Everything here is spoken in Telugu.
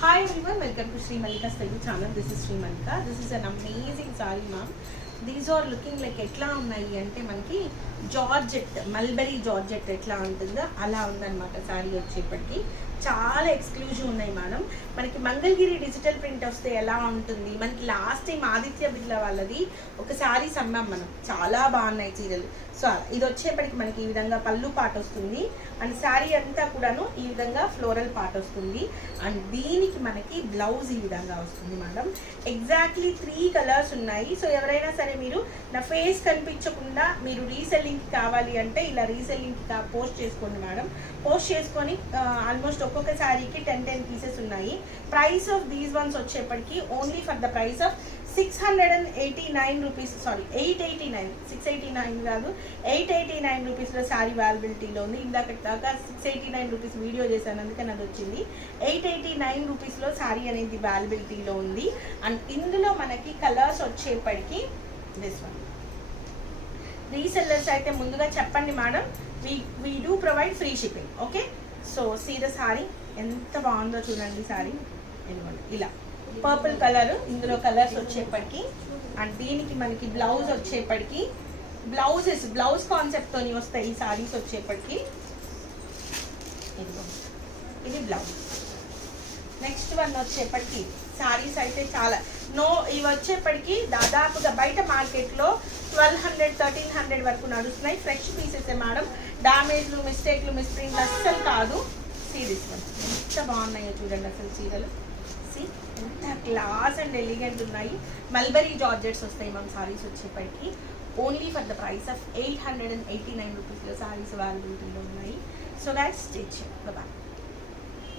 Hi everyone, welcome to Sri Mallika's Telugu channel. This is Sri Mallika. This is an amazing saree, ma'am. These are looking like ఎట్లా ఉన్నాయి అంటే మనకి జార్జెట్ మల్బరీ జార్జెట్ ఎట్లా ఉంటుందో అలా ఉందన్నమాట. శారీ వచ్చేప్పటికి చాలా ఎక్స్క్లూజివ్ ఉన్నాయి మేడం. మనకి మంగళగిరి డిజిటల్ ప్రింట్ వస్తే ఎలా ఉంటుంది, మనకి లాస్ట్ టైం ఆదిత్య బిర్లా వాళ్ళది ఒక శారీ అమ్మాం మనం, చాలా బాగున్నాయి చీరలు. సో ఇది వచ్చేప్పటికి మనకి ఈ విధంగా పళ్ళు పాట వస్తుంది అండ్ శారీ అంతా కూడాను ఈ విధంగా ఫ్లోరల్ పాట వస్తుంది అండ్ దీనికి మనకి బ్లౌజ్ ఈ విధంగా వస్తుంది మేడం. ఎగ్జాక్ట్లీ 3 కలర్స్ ఉన్నాయి. సో ఎవరైనా సరే మీరు నా ఫేస్ కనిపించకుండా మీరు రీసెల్లింగ్కి కావాలి అంటే ఇలా రీసెల్లింగ్కి పోస్ట్ చేసుకోండి మేడం. పోస్ట్ చేసుకొని ఆల్మోస్ట్ ఒక్కొక్క శారీకి 10 పీసెస్ ఉన్నాయి. ప్రైస్ ఆఫ్ దీస్ వన్స్ వచ్చేప్పటికి only for the price of 689 rupees, sorry 889, 689 కాదు 889 రూపీస్లో శారీ అవైలబిలిటీలో ఉంది. ఇందాక దాకా 689 రూపీస్ వీడియో చేశాను, అందుకని అది వచ్చింది. 889 రూపీస్లో శారీ అనేది అవైలబిలిటీలో ఉంది. అండ్ ఇందులో మనకి కలర్స్ వచ్చేప్పటికి దిస్ వన్. రీసెల్లర్స్ అయితే ముందుగా చెప్పండి madam, we do provide free shipping. Okay, so see the sari ఎంత బాగుందో చూడండి. శారీ ఇలా పర్పుల్ కలర్, ఇందులో కలర్స్ వచ్చేప్పటికి అండ్ దీనికి మనకి బ్లౌజ్ వచ్చేప్పటికి బ్లౌజ్ కాన్సెప్ట్ తోని వస్తాయి ఈ సారీస్ వచ్చేప్పటికి. ఇది బ్లౌజ్. నెక్స్ట్ వన్ వచ్చేప్పటికి సారీస్ అయితే చాలా ఇవి వచ్చేప్పటికి దాదాపుగా బయట మార్కెట్లో 1200, 1300 వరకు నడుస్తున్నాయి. ఫ్రెష్ పీసెస్ మేడం, డామేజ్లు, మిస్టేక్లు, మిస్ప్రింట్లు అస్సలు కాదు. సీరీస్ వన్ ఎంత బాగున్నాయో చూడండి అసలు చీరలు. ఎంత క్లాస్ అండ్ ఎలిగెంట్ ఉన్నాయి. మల్బరీ జార్జెట్స్ వస్తాయి మన సారీస్ వచ్చేప్పటికి. Only for the price of 889 రూపీస్లో సారీస్ అవైలబిలిటీలో ఉన్నాయి. So guys stitch bye.